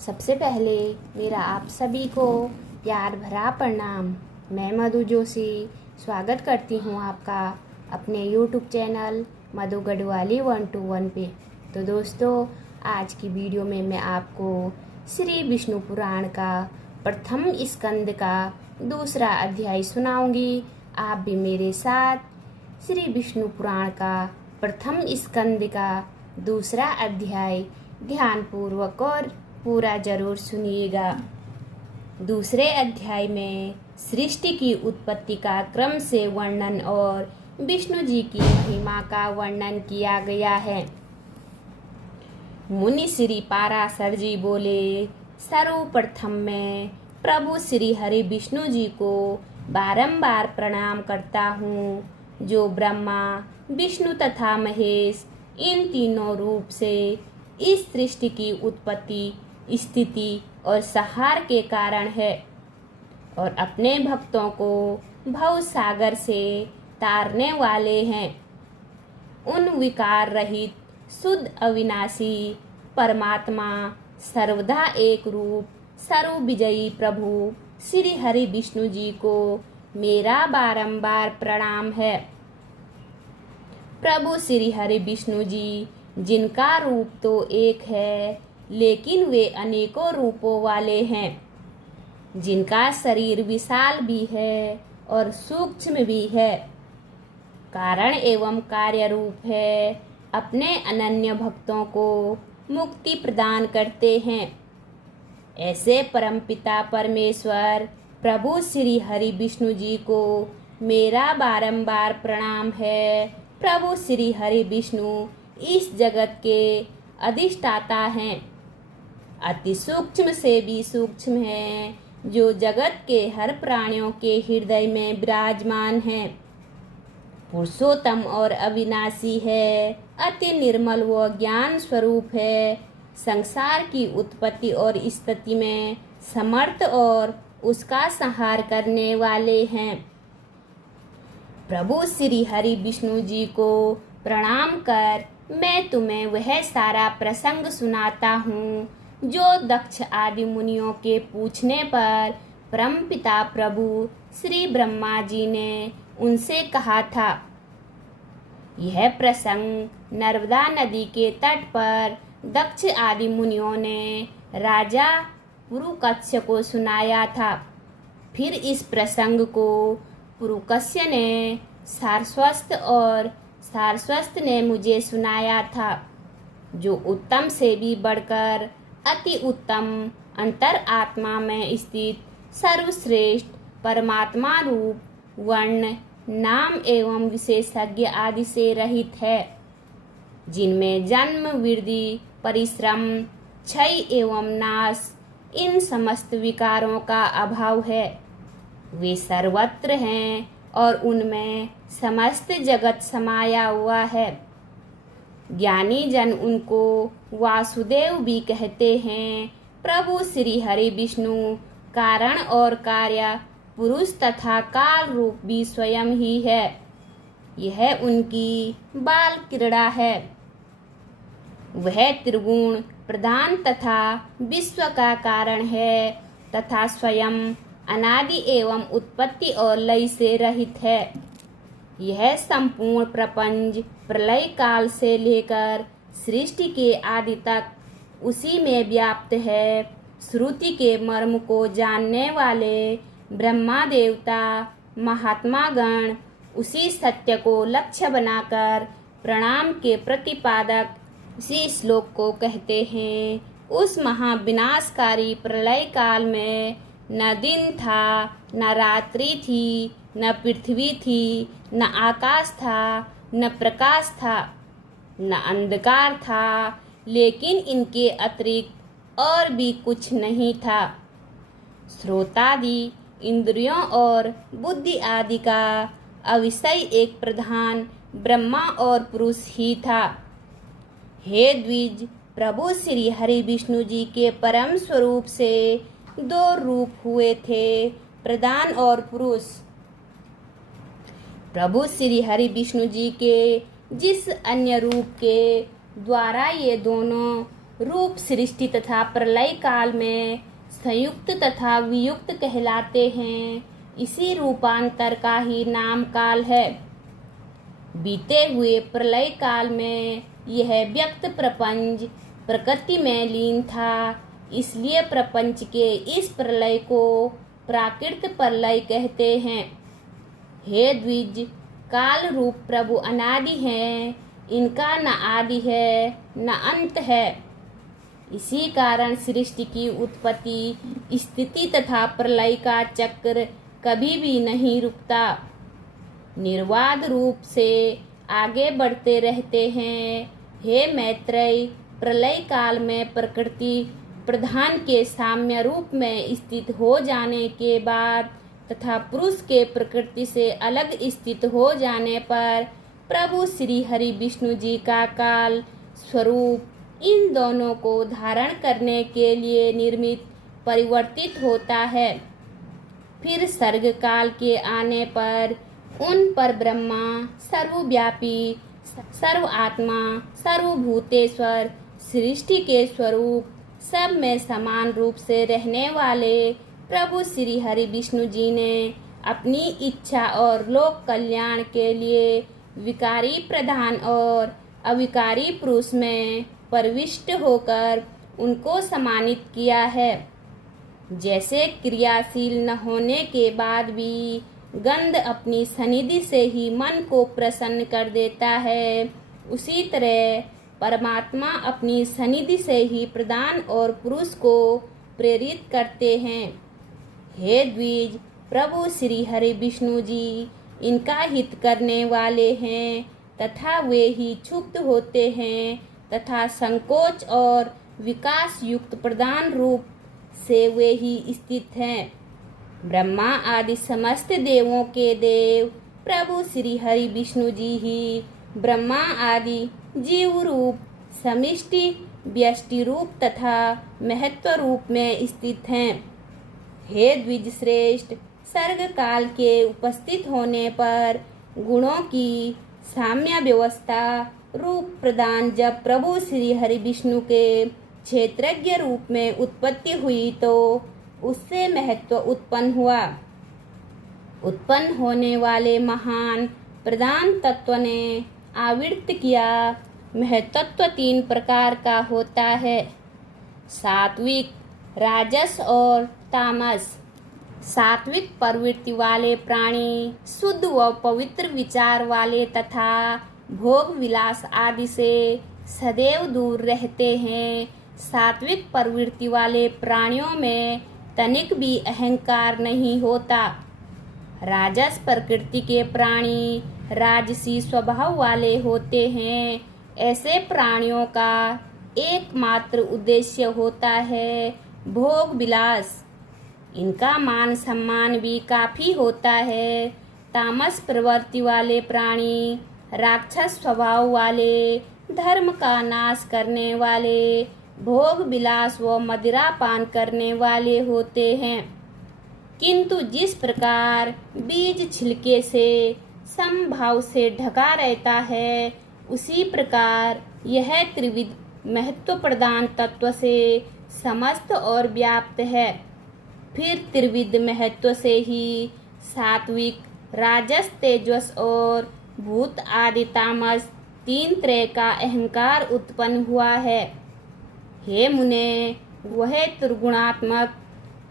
सबसे पहले मेरा आप सभी को प्यार भरा प्रणाम। मैं मधु जोशी स्वागत करती हूँ आपका अपने YouTube चैनल मधु गढ़वाली 121 पे। तो दोस्तों, आज की वीडियो में मैं आपको श्री विष्णु पुराण का प्रथम स्कंद का दूसरा अध्याय सुनाऊंगी। आप भी मेरे साथ श्री विष्णु पुराण का प्रथम स्कंद का दूसरा अध्याय ध्यानपूर्वक और पूरा जरूर सुनिएगा। दूसरे अध्याय में सृष्टि की उत्पत्ति का क्रम से वर्णन और विष्णु जी की महिमा का वर्णन किया गया है। मुनि श्री पाराशर जी बोले, सर्वप्रथम मैं प्रभु श्री हरि विष्णु जी को बारंबार प्रणाम करता हूँ, जो ब्रह्मा, विष्णु तथा महेश इन तीनों रूप से इस सृष्टि की उत्पत्ति, स्थिति और संहार के कारण है और अपने भक्तों को भव सागर से तारने वाले हैं। उन विकार रहित शुद्ध अविनाशी परमात्मा, सर्वदा एक रूप, सर्वविजयी प्रभु श्री हरि विष्णु जी को मेरा बारंबार प्रणाम है। प्रभु श्री हरि विष्णु जी, जिनका रूप तो एक है लेकिन वे अनेकों रूपों वाले हैं, जिनका शरीर विशाल भी है और सूक्ष्म भी है, कारण एवं कार्य रूप है, अपने अनन्य भक्तों को मुक्ति प्रदान करते हैं। ऐसे परमपिता परमेश्वर प्रभु श्री हरि विष्णु जी को मेरा बारंबार प्रणाम है। प्रभु श्री हरि विष्णु इस जगत के अधिष्ठाता हैं, अति सूक्ष्म से भी सूक्ष्म हैं, जो जगत के हर प्राणियों के हृदय में विराजमान हैं। पुरुषोत्तम और अविनाशी है, अति निर्मल व ज्ञान स्वरूप है, संसार की उत्पत्ति और स्थिति में समर्थ और उसका संहार करने वाले हैं। प्रभु श्री हरि विष्णु जी को प्रणाम कर मैं तुम्हें वह सारा प्रसंग सुनाता हूँ जो दक्ष आदि मुनियों के पूछने पर परमपिता प्रभु श्री ब्रह्मा जी ने उनसे कहा था। यह प्रसंग नर्मदा नदी के तट पर दक्ष आदि मुनियों ने राजा पुरुकस्य को सुनाया था। फिर इस प्रसंग को पुरुकस्य ने सारस्वत और सारस्वत ने मुझे सुनाया था, जो उत्तम से भी बढ़कर अति उत्तम अंतर आत्मा में स्थित सर्वश्रेष्ठ परमात्मा रूप वर्ण, नाम एवं विशेषज्ञ आदि से रहित है, जिनमें जन्म, वृद्धि, परिश्रम, क्षय एवं नाश इन समस्त विकारों का अभाव है। वे सर्वत्र हैं और उनमें समस्त जगत समाया हुआ है। ज्ञानी जन उनको वासुदेव भी कहते हैं। प्रभु श्री हरि विष्णु कारण और कार्य, पुरुष तथा काल रूप भी स्वयं ही है। यह उनकी बाल क्रीड़ा है। वह त्रिगुण प्रधान तथा विश्व का कारण है तथा स्वयं अनादि एवं उत्पत्ति और लय से रहित है। यह संपूर्ण प्रपंच प्रलय काल से लेकर सृष्टि के आदि तक उसी में व्याप्त है। श्रुति के मर्म को जानने वाले ब्रह्मा देवता महात्मा गण उसी सत्य को लक्ष्य बनाकर प्रणाम के प्रतिपादक इसी श्लोक को कहते हैं। उस महाविनाशकारी प्रलय काल में न दिन था, न रात्रि थी, न पृथ्वी थी, न आकाश था, न प्रकाश था, न अंधकार था, लेकिन इनके अतिरिक्त और भी कुछ नहीं था। श्रोतादि इंद्रियों और बुद्धि आदि का अविषय एक प्रधान ब्रह्मा और पुरुष ही था। हे द्विज, प्रभु श्री हरि विष्णु जी के परम स्वरूप से दो रूप हुए थे, प्रधान और पुरुष। प्रभु श्री हरि विष्णु जी के जिस अन्य रूप के द्वारा ये दोनों रूप सृष्टि तथा प्रलय काल में संयुक्त तथा वियुक्त कहलाते हैं। इसी रूपांतर का ही नाम काल है। बीते हुए प्रलय काल में यह व्यक्त प्रपंच प्रकृति में लीन था, इसलिए प्रपंच के इस प्रलय को प्राकृत प्रलय कहते हैं। हे द्विज, काल रूप प्रभु अनादि हैं, इनका न आदि है न अंत है। इसी कारण सृष्टि की उत्पत्ति, स्थिति तथा प्रलय का चक्र कभी भी नहीं रुकता, निर्वाध रूप से आगे बढ़ते रहते हैं। हे मैत्रेय, प्रलय काल में प्रकृति प्रधान के साम्य रूप में स्थित हो जाने के बाद तथा पुरुष के प्रकृति से अलग स्थित हो जाने पर प्रभु श्री हरि विष्णु जी का काल स्वरूप इन दोनों को धारण करने के लिए निर्मित परिवर्तित होता है। फिर सर्ग काल के आने पर उन पर ब्रह्मा सर्वव्यापी, सर्व आत्मा, सर्वभूतेश्वर, सृष्टि के स्वरूप, सब में समान रूप से रहने वाले प्रभु श्री हरि विष्णु जी ने अपनी इच्छा और लोक कल्याण के लिए विकारी प्रधान और अविकारी पुरुष में प्रविष्ट होकर उनको सम्मानित किया है। जैसे क्रियाशील न होने के बाद भी गंध अपनी सनिधि से ही मन को प्रसन्न कर देता है, उसी तरह परमात्मा अपनी सनिधि से ही प्रधान और पुरुष को प्रेरित करते हैं। हे द्विज, प्रभु श्री हरि विष्णु जी इनका हित करने वाले हैं तथा वे ही क्षुब्ध होते हैं तथा संकोच और विकास युक्त प्रधान रूप से वे ही स्थित हैं। ब्रह्मा आदि समस्त देवों के देव प्रभु श्री हरि विष्णु जी ही ब्रह्मा आदि जीव रूप, समिष्टि, व्यष्टि रूप तथा महत्व रूप में स्थित हैं। हे द्विज श्रेष्ठ, सर्ग काल के उपस्थित होने पर गुणों की साम्य व्यवस्था रूप प्रदान जब प्रभु श्री हरि विष्णु के क्षेत्रज्ञ रूप में उत्पत्ति हुई तो उससे महत्व उत्पन्न हुआ। उत्पन्न होने वाले महान प्रधान तत्व ने आवृत्त किया। महत्त्व 3 प्रकार का होता है, सात्विक, राजस और तामस। सात्विक प्रवृत्ति वाले प्राणी शुद्ध व पवित्र विचार वाले तथा भोग विलास आदि से सदैव दूर रहते हैं। सात्विक प्रवृत्ति वाले प्राणियों में तनिक भी अहंकार नहीं होता। राजस प्रकृति के प्राणी राजसी स्वभाव वाले होते हैं। ऐसे प्राणियों का एकमात्र उद्देश्य होता है भोग विलास। इनका मान सम्मान भी काफी होता है। तामस प्रवृत्ति वाले प्राणी राक्षस स्वभाव वाले, धर्म का नाश करने वाले, भोग विलास व मदिरा पान करने वाले होते हैं। किंतु जिस प्रकार बीज छिलके से समभाव से ढका रहता है, उसी प्रकार यह त्रिविध महत्व प्रदान तत्व से समस्त और व्याप्त है। फिर त्रिविध महत्व से ही सात्विक, राजस, तेजस और भूत आदि तामस 3 तरह का अहंकार उत्पन्न हुआ है। हे मुने, वह त्रिगुणात्मक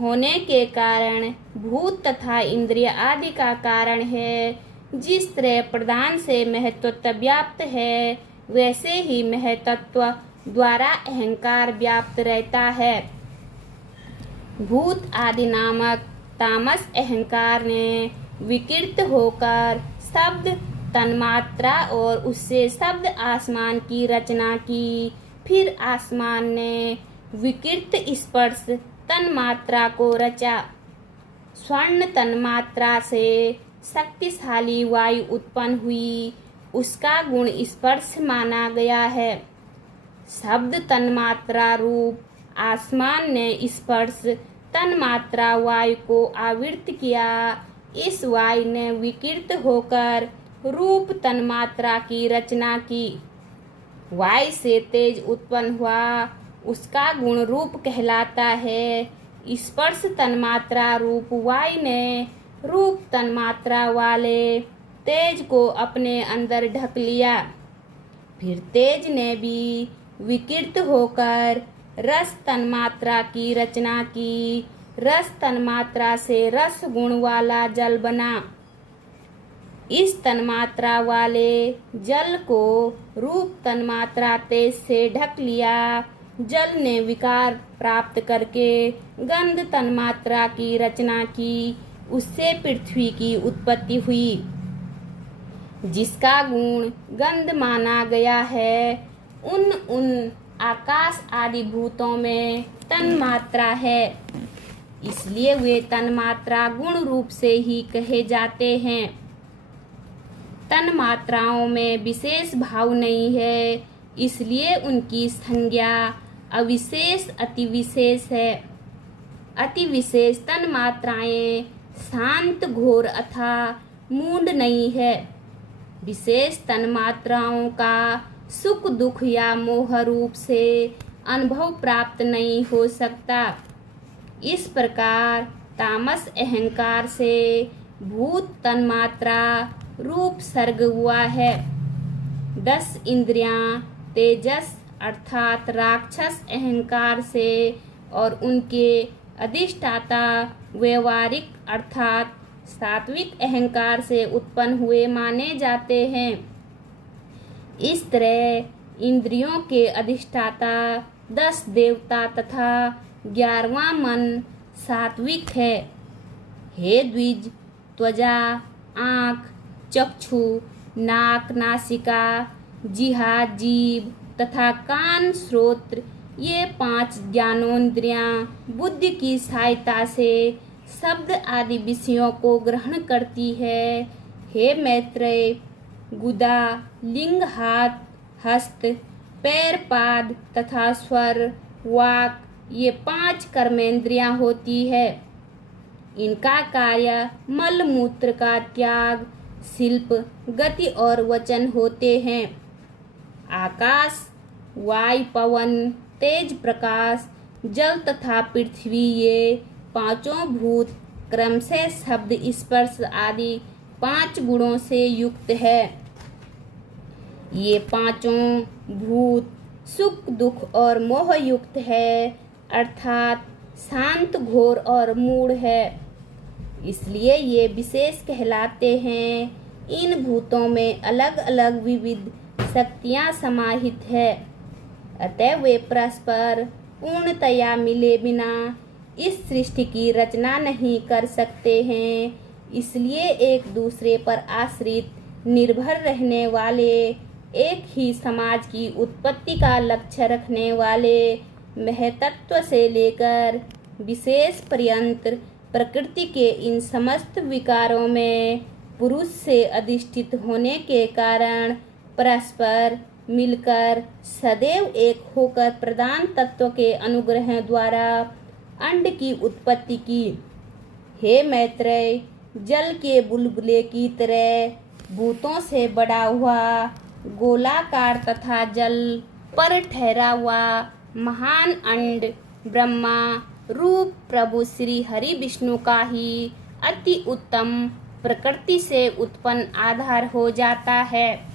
होने के कारण भूत तथा इंद्रिय आदि का कारण है। जिस तरह प्रधान से महत्व व्याप्त है, वैसे ही महत्व द्वारा अहंकार व्याप्त रहता है। भूत आदि नामक तामस अहंकार ने विकृत होकर शब्द तन्मात्रा और उससे शब्द आसमान की रचना की। फिर आसमान ने विकृत स्पर्श तन्मात्रा को रचा। स्वर्ण तन्मात्रा से शक्तिशाली वायु उत्पन्न हुई, उसका गुण स्पर्श माना गया है। शब्द तन्मात्रा रूप आसमान ने स्पर्श तन्मात्रा वायु को आवृत किया। इस वायु ने विकृत होकर रूप तन्मात्रा की रचना की। वायु से तेज उत्पन्न हुआ उसका गुण रूप कहलाता है। स्पर्श तन्मात्रा रूप वायु ने रूप तन्मात्रा वाले तेज को अपने अंदर ढक लिया। फिर तेज ने भी विकृत होकर रस तन्मात्रा की रचना की। रस तन्मात्रा से रस गुण वाला जल बना। इस तन्मात्रा वाले जल को रूप तन्मात्रा तेज से ढक लिया। जल ने विकार प्राप्त करके गंध तन्मात्रा की रचना की। उससे पृथ्वी की उत्पत्ति हुई, जिसका गुण गंध माना गया है। उन आकाश आदि भूतों में तन्मात्रा है, इसलिए वे तन्मात्रा गुण रूप से ही कहे जाते हैं। तन्मात्राओं में विशेष भाव नहीं है, इसलिए उनकी संज्ञा अविशेष अतिविशेष है। अतिविशेष तन्मात्राएं शांत घोर अथा मूढ़ नहीं है। विशेष तन्मात्राओं का सुख दुख या मोह रूप से अनुभव प्राप्त नहीं हो सकता। इस प्रकार तामस अहंकार से भूत तन्मात्रा रूप सर्ग हुआ है। 10 इंद्रियां तेजस अर्थात राक्षस अहंकार से और उनके अधिष्ठाता व्यवहारिक अर्थात सात्विक अहंकार से उत्पन्न हुए माने जाते हैं। इस तरह इंद्रियों के अधिष्ठाता 10 देवता तथा 11वां मन सात्विक है। हे द्विज, त्वचा, आँख, चक्षु, नाक, नासिका, जिह्वा, जीभ तथा कान, श्रोत्र, ये 5 ज्ञानेंद्रियां बुद्धि की सहायता से शब्द आदि विषयों को ग्रहण करती है। हे मैत्रेय, गुदा, लिंग, हाथ, हस्त, पैर, पाद तथा स्वर, वाक, ये 5 कर्मेंद्रियां होती है। इनका कार्य मल मूत्र का त्याग, शिल्प, गति और वचन होते हैं। आकाश, वायु, पवन, तेज, प्रकाश, जल तथा पृथ्वी, ये 5 भूत क्रमशः शब्द, स्पर्श आदि 5 गुणों से युक्त है। ये 5 भूत सुख दुख और मोह युक्त है, अर्थात शांत घोर और मूढ़ है, इसलिए ये विशेष कहलाते हैं। इन भूतों में अलग अलग विविध शक्तियाँ समाहित है, अतः वे परस्पर पूर्णतया मिले बिना इस सृष्टि की रचना नहीं कर सकते हैं। इसलिए एक दूसरे पर आश्रित निर्भर रहने वाले, एक ही समाज की उत्पत्ति का लक्ष्य रखने वाले महतत्व से लेकर विशेष पर्यंत प्रकृति के इन समस्त विकारों में पुरुष से अधिष्ठित होने के कारण परस्पर मिलकर सदैव एक होकर प्रधान तत्व के अनुग्रह द्वारा अंड की उत्पत्ति की। हे मैत्रेय, जल के बुलबुले की तरह भूतों से बड़ा हुआ गोलाकार तथा जल पर ठहरा हुआ महान अंड ब्रह्मा रूप प्रभु श्री हरि विष्णु का ही अति उत्तम प्रकृति से उत्पन्न आधार हो जाता है।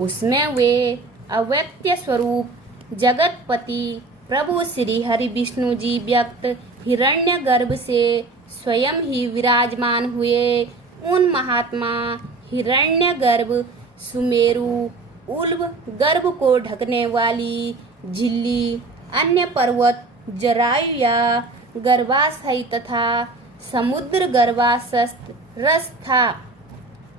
उसमें वे अव्यक्त स्वरूप जगतपति प्रभु श्री हरि विष्णु जी व्यक्त हिरण्यगर्भ से स्वयं ही विराजमान हुए। उन महात्मा हिरण्यगर्भ, सुमेरु, उल्ब, गर्भ को ढकने वाली झिल्ली, अन्य पर्वत, जरायु या गर्भाशय तथा समुद्र गर्भाशय रस था।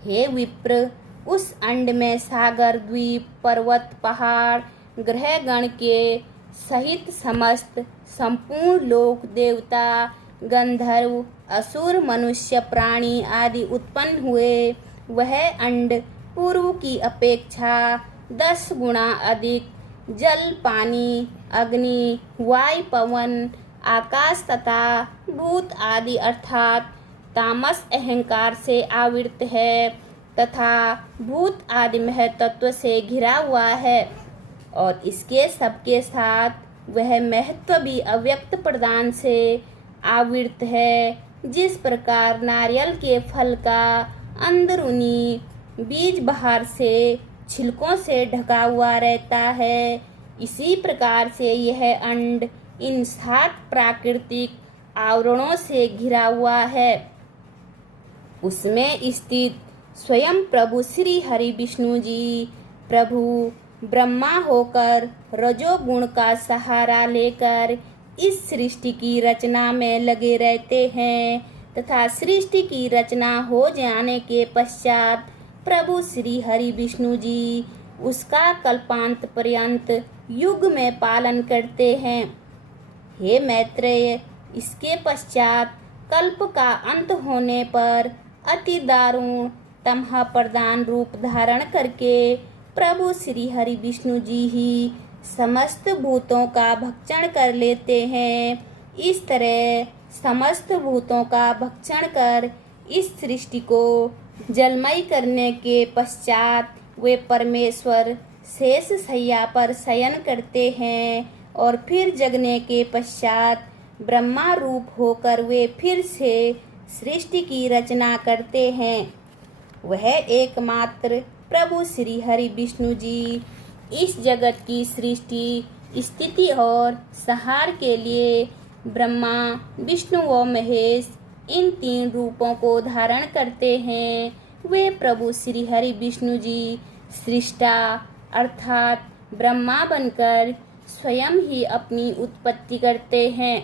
हे विप्र, उस अंड में सागर, द्वीप, पर्वत, पहाड़, ग्रहगण के सहित समस्त संपूर्ण लोक, देवता, गंधर्व, असुर, मनुष्य, प्राणी आदि उत्पन्न हुए। वह अंड पूर्व की अपेक्षा 10 गुना अधिक जल, पानी, अग्नि, वायु, पवन, आकाश तथा भूत आदि अर्थात तामस अहंकार से आवृत है तथा भूत आदि महतत्व से घिरा हुआ है और इसके सबके साथ वह महत्व भी अव्यक्त प्रदान से आवृत है। जिस प्रकार नारियल के फल का अंदरूनी बीज बाहर से छिलकों से ढका हुआ रहता है, इसी प्रकार से यह अंड इन 7 प्राकृतिक आवरणों से घिरा हुआ है। उसमें स्थित स्वयं प्रभु श्री हरि विष्णु जी प्रभु ब्रह्मा होकर रजोगुण का सहारा लेकर इस सृष्टि की रचना में लगे रहते हैं तथा सृष्टि की रचना हो जाने के पश्चात प्रभु श्री हरि विष्णु जी उसका कल्पांत पर्यंत युग में पालन करते हैं। हे मैत्रेय, इसके पश्चात कल्प का अंत होने पर अति दारुण तमह प्रदान रूप धारण करके प्रभु श्री हरि विष्णु जी ही समस्त भूतों का भक्षण कर लेते हैं। इस तरह समस्त भूतों का भक्षण कर इस सृष्टि को जलमय करने के पश्चात वे परमेश्वर शेष शैया पर शयन करते हैं और फिर जगने के पश्चात ब्रह्मा रूप होकर वे फिर से सृष्टि की रचना करते हैं। वह एकमात्र प्रभु श्री हरि विष्णु जी इस जगत की सृष्टि, स्थिति और संहार के लिए ब्रह्मा, विष्णु व महेश इन 3 रूपों को धारण करते हैं। वे प्रभु श्री हरि विष्णु जी सृष्टा अर्थात ब्रह्मा बनकर स्वयं ही अपनी उत्पत्ति करते हैं।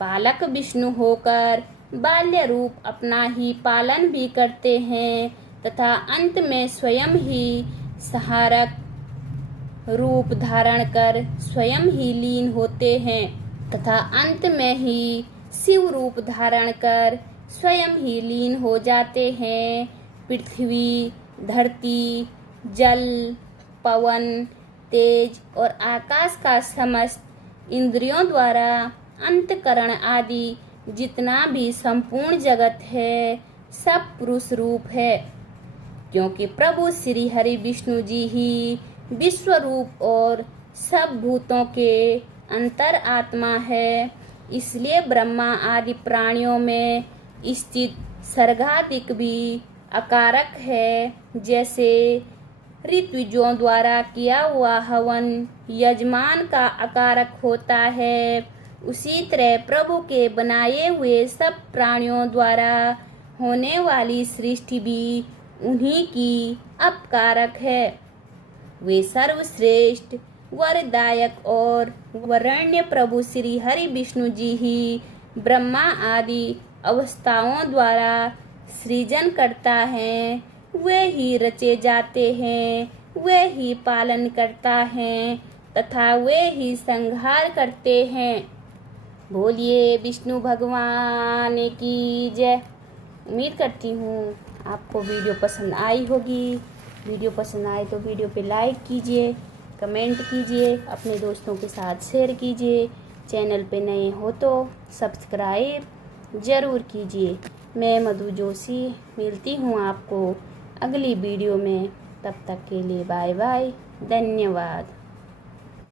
पालक विष्णु होकर बाल्य रूप अपना ही पालन भी करते हैं तथा अंत में स्वयं ही संहारक रूप धारण कर स्वयं ही लीन होते हैं तथा अंत में ही शिव रूप धारण कर स्वयं ही लीन हो जाते हैं। पृथ्वी, धरती, जल, पवन, तेज और आकाश का समस्त इंद्रियों द्वारा अंतकरण आदि जितना भी संपूर्ण जगत है सब पुरुष रूप है, क्योंकि प्रभु श्री हरि विष्णु जी ही विश्व रूप और सब भूतों के अंतर आत्मा है। इसलिए ब्रह्मा आदि प्राणियों में स्थित सर्गाधिक भी अकारक है। जैसे ऋत्विजों द्वारा किया हुआ हवन यजमान का अकारक होता है, उसी तरह प्रभु के बनाए हुए सब प्राणियों द्वारा होने वाली सृष्टि भी उन्हीं की अपकारक है। वे सर्वश्रेष्ठ वरदायक और वरण्य प्रभु श्री हरि विष्णु जी ही ब्रह्मा आदि अवस्थाओं द्वारा सृजन करता है। वे ही रचे जाते हैं, वे ही पालन करता है तथा वे ही संहार करते हैं। बोलिए विष्णु भगवान की जय। उम्मीद करती हूँ आपको वीडियो पसंद आई होगी। वीडियो पसंद आए तो वीडियो पे लाइक कीजिए, कमेंट कीजिए, अपने दोस्तों के साथ शेयर कीजिए। चैनल पे नए हो तो सब्सक्राइब ज़रूर कीजिए। मैं मधु जोशी मिलती हूँ आपको अगली वीडियो में। तब तक के लिए बाय बाय, धन्यवाद।